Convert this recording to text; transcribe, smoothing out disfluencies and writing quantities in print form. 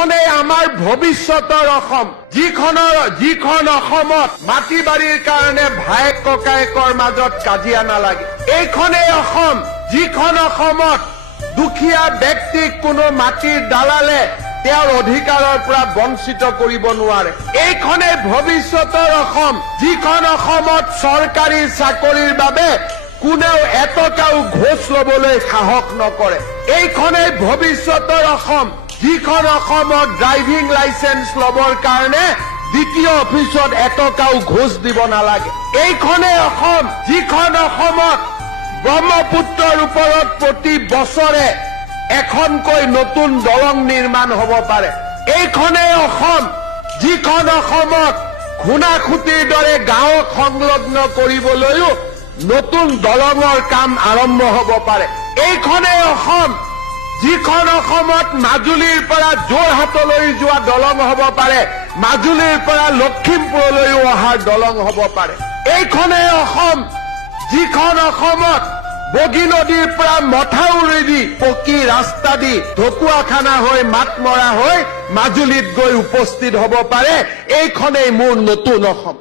এইখনেই আমাৰ ভৱিষ্যতৰ অসম, যিখন অসমত মাটি বাৰীৰ কাৰণে ভায়েক ককায়েকৰ মাজত কাজিয়া নালাগে। এইখনেই অসম, যিখন অসমত দুখীয়া ব্যক্তিক কোনো মাটিৰ দালালে তেওঁৰ অধিকাৰৰ পৰা বঞ্চিত কৰিব নোৱাৰে। এইখনেই ভৱিষ্যতৰ অসম, যিখন অসমত চৰকাৰী চাকৰিৰ বাবে কোনেও এটকাও ঘোষ লবলৈ সাহস নকৰে। এইখনেই ভৱিষ্যতৰ অসম, যিখন অসমত ড্ৰাইভিং লাইচেন্স লবৰ কাৰণে দ্বিতীয় অফিচত এটকাও ঘোষ দিব নালাগে। এইখনেই অসম, যিখন অসমত ব্ৰহ্মপুত্ৰৰ ওপৰত প্ৰতি বছৰে এখনকৈ নতুন দলং নিৰ্মাণ হ'ব পাৰে। এইখনেই অসম, যিখন অসমত ঘূনাখুটিৰ দৰে গাঁৱক সংলগ্ন কৰিবলৈও নতুন দলঙৰ কাম আৰম্ভ হ'ব পাৰে। এইখনেই অসম, যিখন অসমত মাজুলীৰ পৰা যোৰহাটলৈ যোৱা দলং হ'ব পাৰে, মাজুলীৰ পৰা লখিমপুৰলৈও অহাৰ দলং হ'ব পাৰে। এইখনেই অসম, যিখন অসমত বগী নদীৰ পৰা মথাউৰি দি পকী ৰাস্তা দি ঢকুৱাখানা হৈ মাতমৰা হৈ মাজুলীত গৈ উপস্থিত হ'ব পাৰে। এইখনেই মোৰ নতুন অসম।